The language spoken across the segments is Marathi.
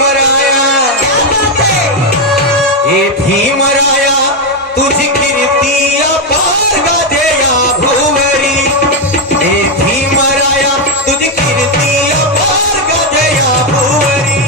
मराया हे भीमराया तुझी कीर्ती अपार गाजया भुवरी हे भीमराया तुझी कीर्ती अपार गाजया भुवरी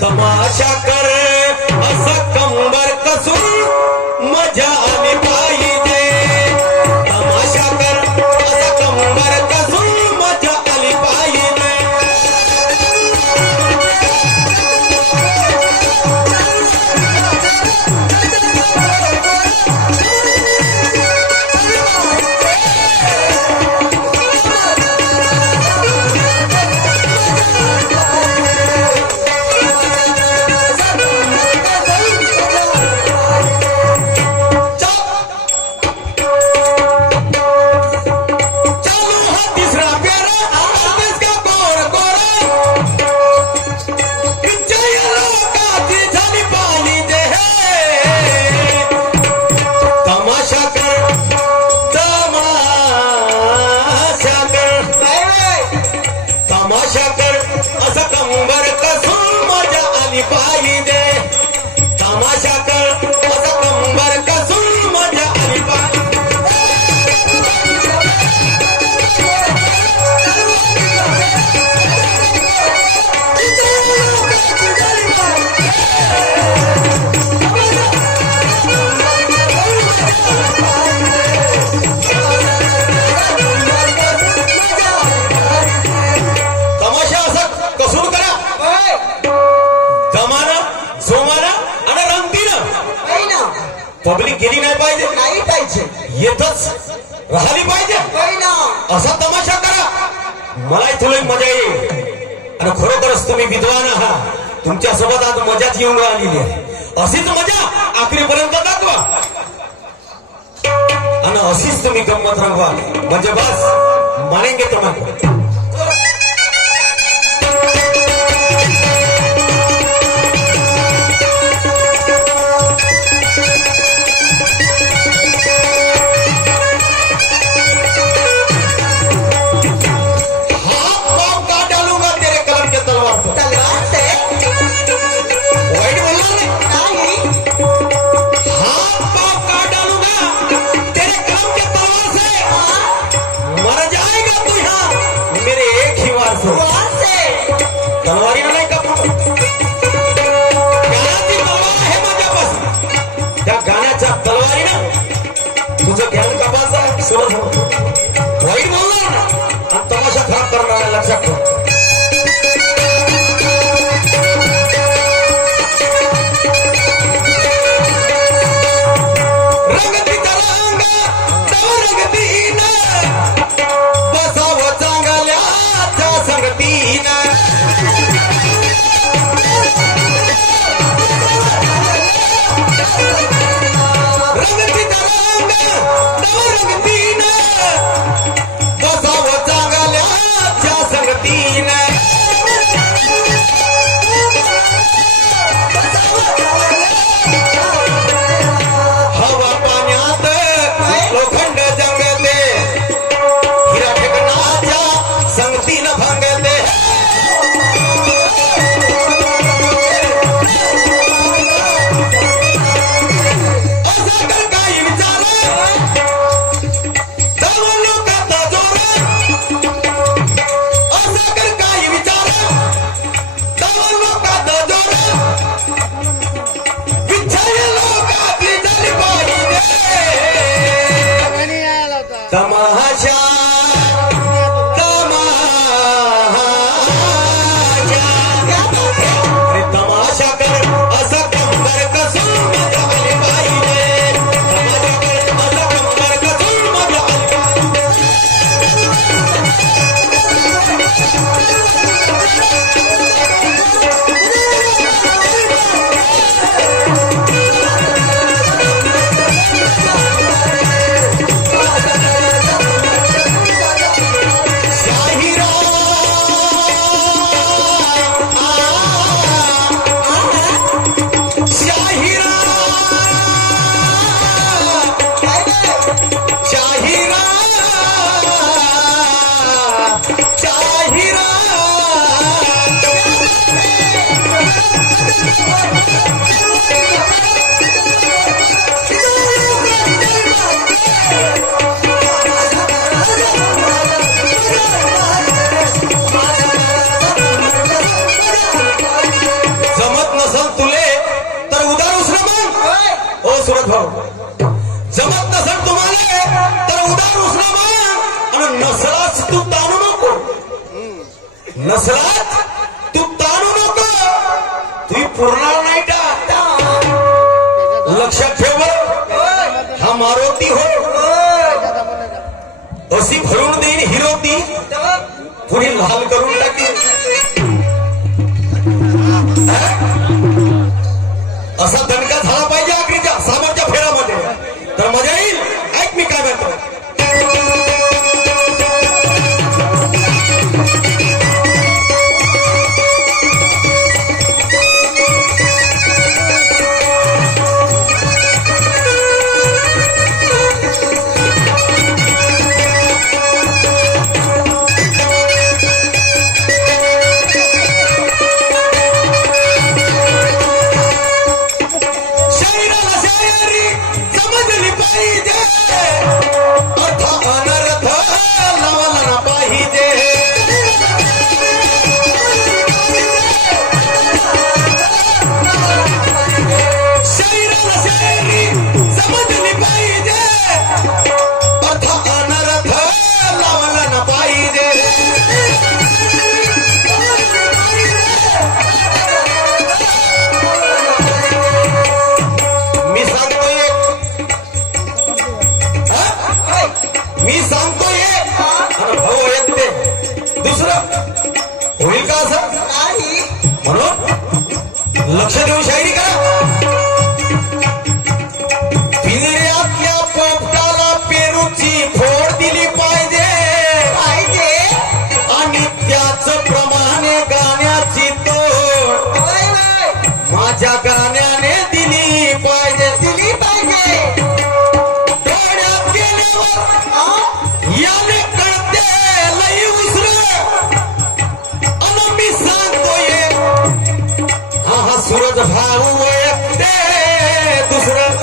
तमाशा कर असा कंबर कसून मजा आली पाहिजे तमाशा कर असा कंबर कसून मजा आली पाहिजे तमाशा कर असा कंबर कसून मजा आली पाहिजे तमाशा कर असा कंबर कसून मजा आली पाहिजे पब्लिक गेली नाही पाहिजे नाही पाहिजे येतच राहिली पाहिजे असा तमाशा करा मला थोडी मजा येईल आणि खरोखरच तुम्ही विद्वान आहात तुमच्या सोबत आज मजाच येऊन राहिलेली आहे अशीच मजा आखरीपर्यंत दाखवा आणि अशीच तुम्ही गंमत रंगवा म्हणजे बस मानेंगे तुम्हाला तलवारी नाही का गाण्याची तलवार आहे माझ्यापासून त्या गाण्याच्या तलवारीनं तुझं ज्ञान कपाचा सुरत वाईट बोलणार ना आणि तमाशा खराब करणार लक्षात ठेव रंगती तरंग रंगतीन बसावं चांगल्याच्या संगतीन रंगती तरंग रंगतीन बसावं चांगल्याच्या संगतीन नसल तुम्हाला तर उदार उसना मग आणि नसलाच तू ताणू नको नसलाच तू ताणू नको तू पुरणार नाही लक्षात ठेव हा मारुती हो अशी भरून देईन हिरोती पुढे लाल करून टाकेल असा दणका झाला पाहिजे आखरीच्या सामोरच्या फेरामध्ये तर मजा येईल ऐक मी काय म्हणतो लक्ष देऊन शायरी करा पिंजऱ्यातल्या पोपटाला पेरूची फोड दिली पाहिजे आणि त्याच प्रमाणे गाण्याची तोड माझ्या गाण्याने दिली पाहिजे डोळ्यात गेल्यावर याने कळते लई उसर आणि मी सांगतोय हा सूरज भाऊ वळते दुसरं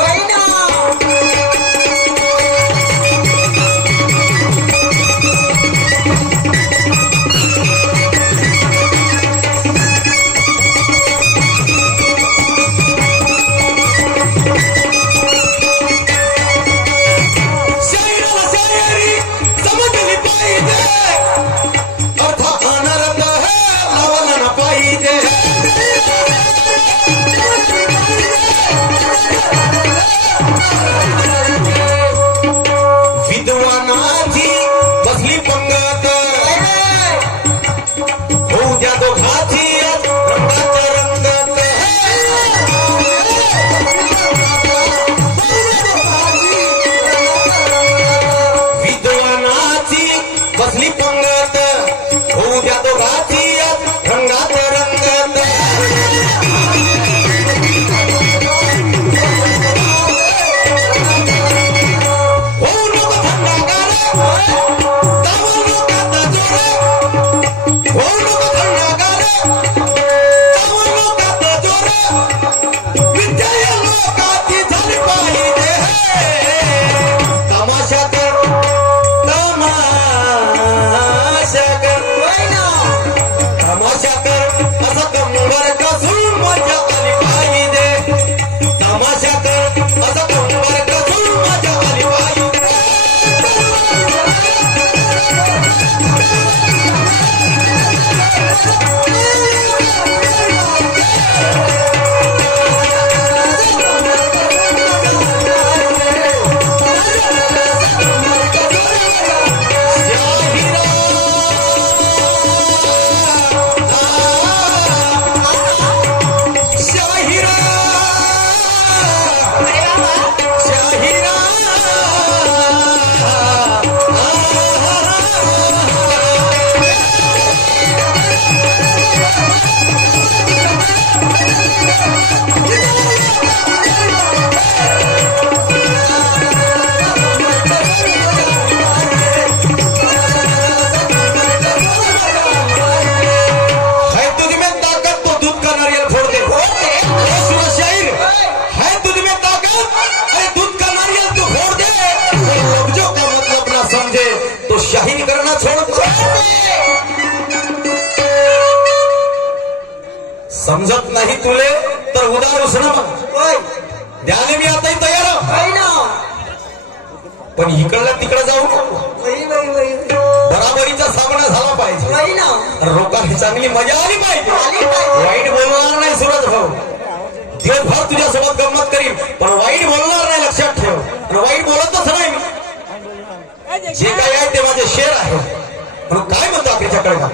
समजत नाही तुले तर उदार उसना द्याले मी आता तयार पण इकडला तिकडे जाऊ बराबरीचा सामना झाला पाहिजे. लोकांनी चांगली मजा आली पाहिजे. वाईट बोलणार नाही सूरज भाऊ. दिवसभर तुझ्यासोबत गंमत करील पण वाईट बोलणार नाही, लक्षात ठेव. आणि वाईट बोलतच नाही मी. जे काही आहे ते माझे शेर आहे. म्हणून काय म्हणतो त्याच्याकडे का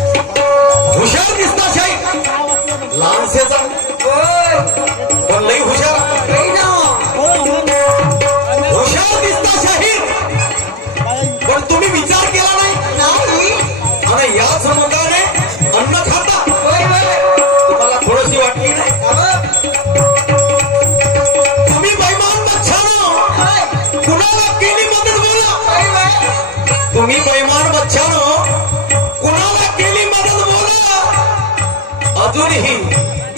हुशार दिसता शाही लहानसेचा पण लई हुशार दिसता शाहीर. पण तुम्ही विचार केला नाही आणि याच मुलाने अन्न खाता तुम्हाला थोडीशी वाटली नाही. तुम्ही बैमान बच्चानो कुणाला केली मदत बोला. तुम्ही बैमान बच्चानो कुणाला केली मदत बोला. अजूनही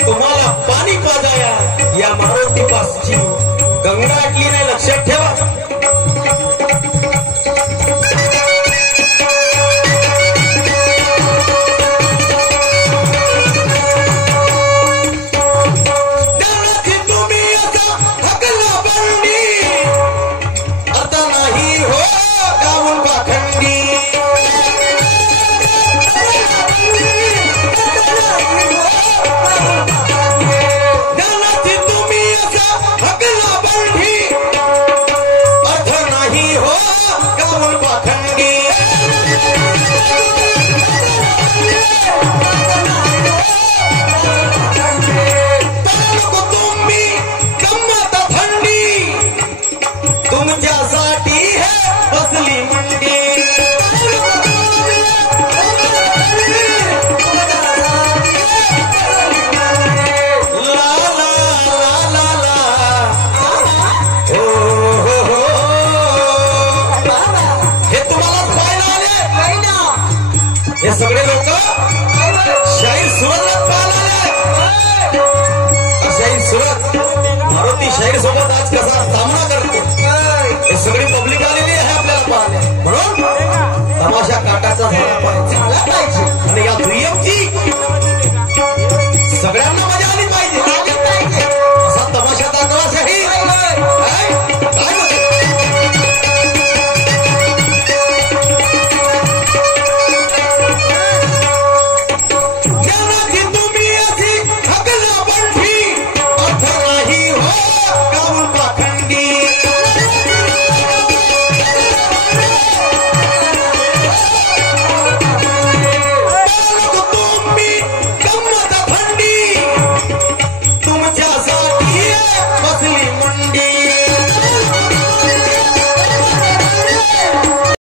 तुम्हाला पाणी पाजाया या मारुती पासची गंगा आटली नाही, लक्षात ठेवा. हे सगळे लोक शाहीर सूरजला पाहायला आले. शाहीर सूरज मारुती शाहीर सोबत आज कसा सामना करतो